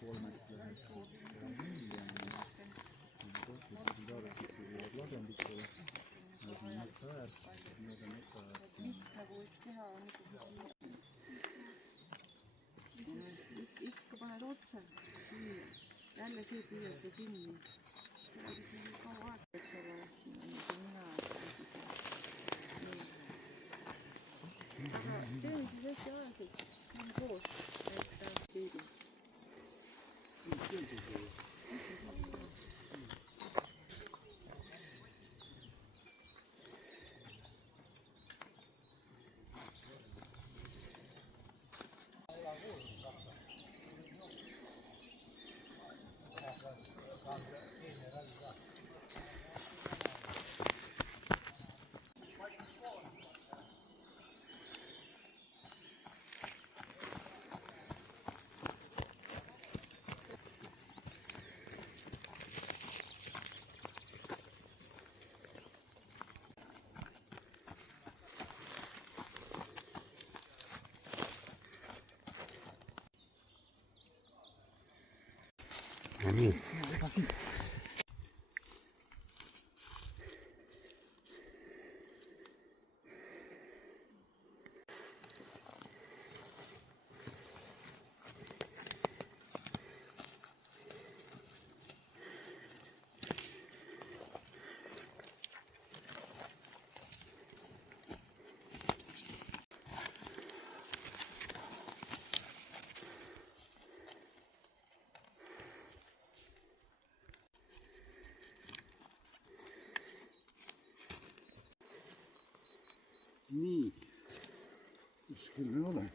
kolmest ühest miljonit. Tohtisid arvestisse viivad ladendikule. Need on metsaäärt, need on metsaäärt. Mis nagu võiks teha on ikkagi ikka paned otsa siia. Jälle see püüate kinni. See oli siin kaua aeg, et selle siin on nagu mina. Aga teen siis hästi aeglaselt. On koos, et püüdin. Nii. Nii, kuskil me oleme.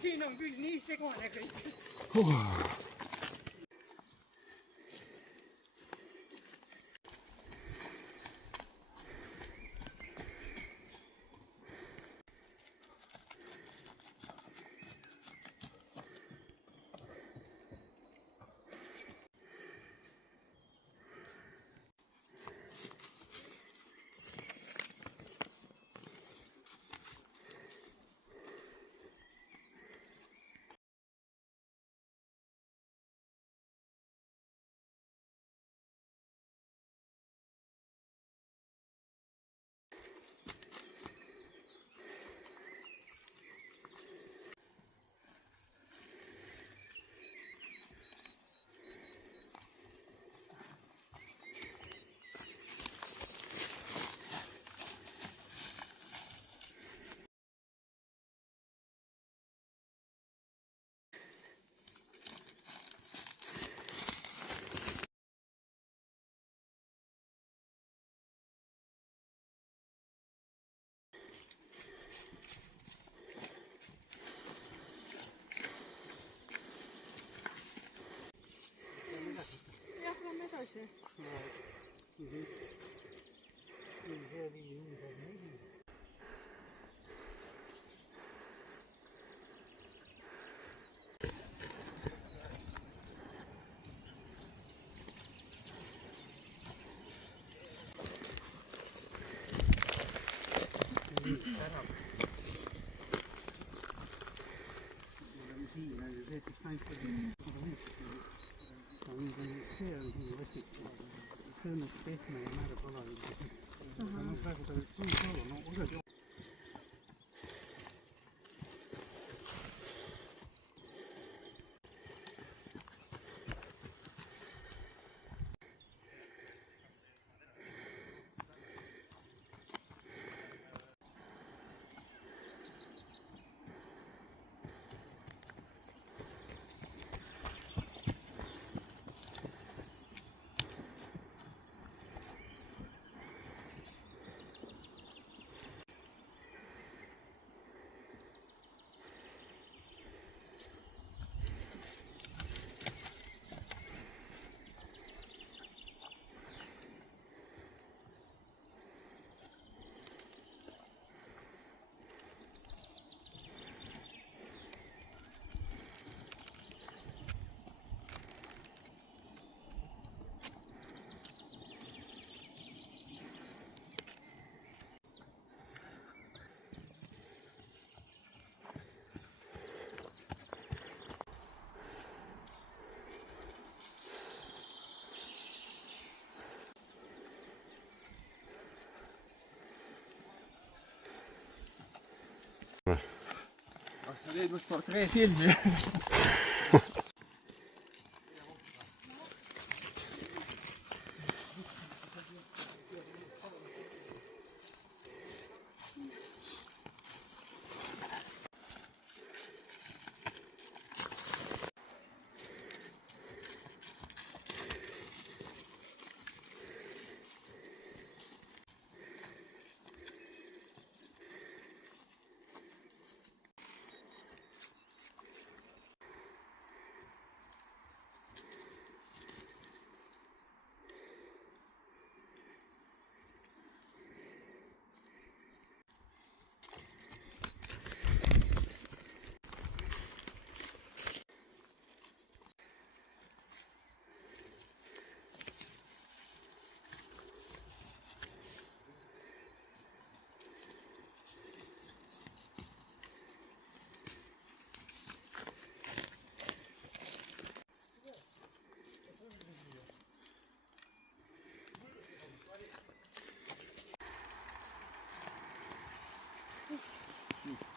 Siin on küll nii segane kõik. edasi. See on siin vastik, see on pehme ja määrab alavildi. No praegu ta tundis alla, no osad ju. sa teed must portreefilmi.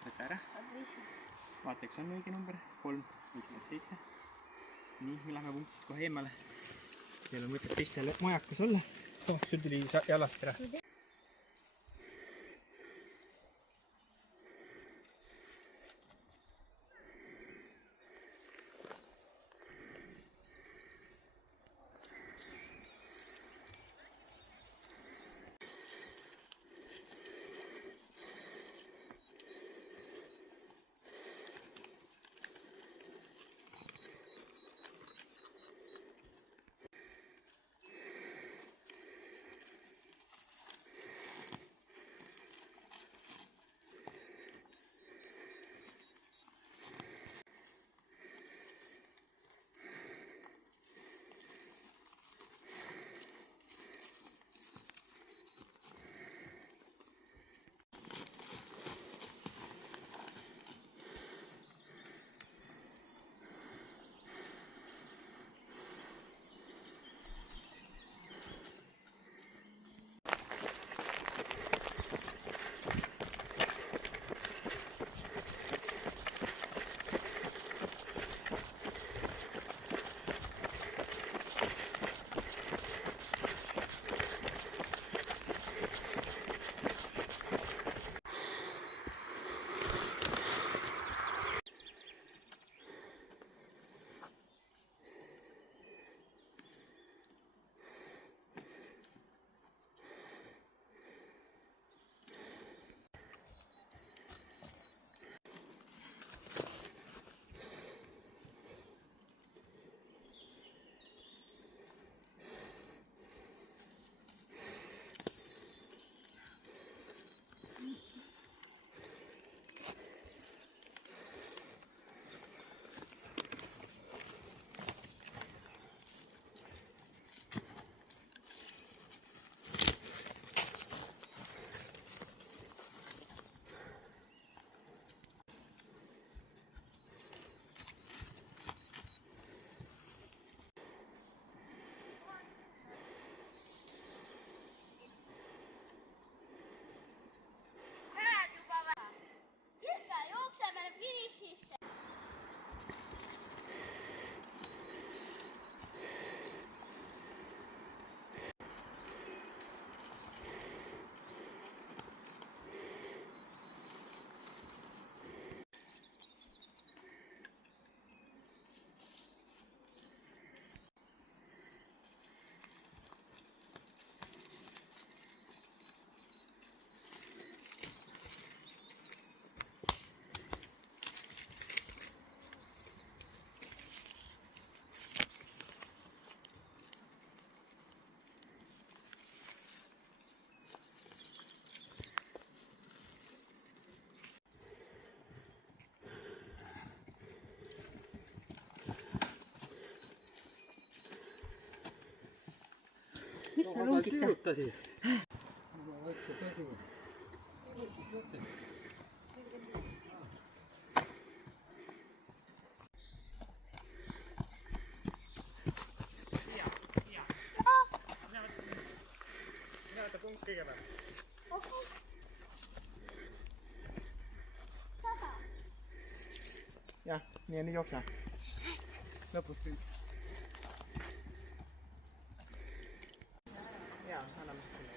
Võta ära. Vaata, üks on õige number. 357. Nii, me lähme punktist kohe eemale. Teil on mõtet teistel majakas olla. Sul tuli jalast ära. Mis te lungite? Mina võta punkt kõigepealt. nii ja nüüd jookse. lõpusprint. jaa, anname selle.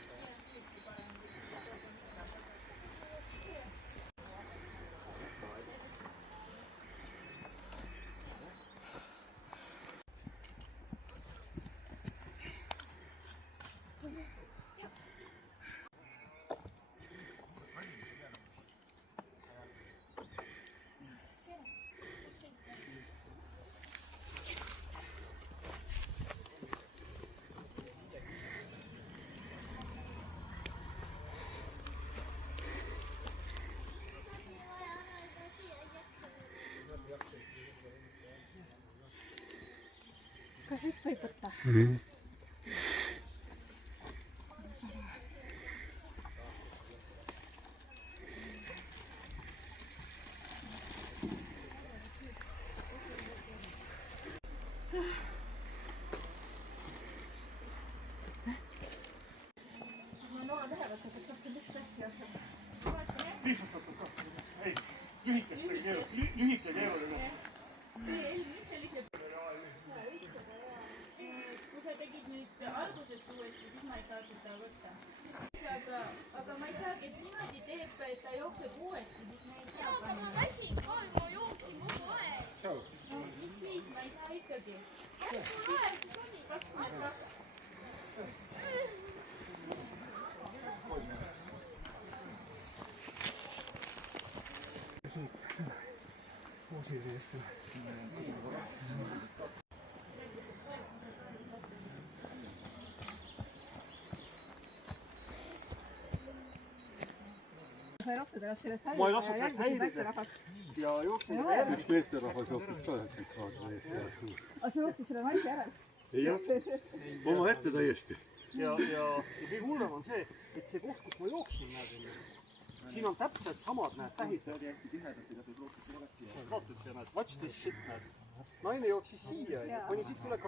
Kas nüüd võib võtta? Ma noored lähevad, kas 21 klassi jooksul. Lihtsustatud ka. Ei, lühikest või keeruline. Lühike keeruline. Mis sellised? Kui sa tegid nüüd algusest uuesti, siis ma ei saa seda võtta. Aga ma ei saa, kes niimoodi teeb, et ta jookseb uuesti, siis me ei saa. Aga ma väsin ka, ma jooksin kogu aeg. No mis siis, ma ei saa ikkagi. Mul aeg siis oli. 22. Positiivisesti. Sa ei lasknud ennast sellest Ma ei lasknud sellest häirida. Ja jooksin järgi. Üks meesterahvas jooksis ka 90 kraadi täiesti järgi. Aga sa jooksid selle naise järel? Ei jah, oma ette täiesti. Ja kõige hullem on see, et see koht, kus ma jooksin, siin on täpselt samad näed tähised. Vaata, see näed, watch this shit näed. Naine jooksis siia ja pani siit üle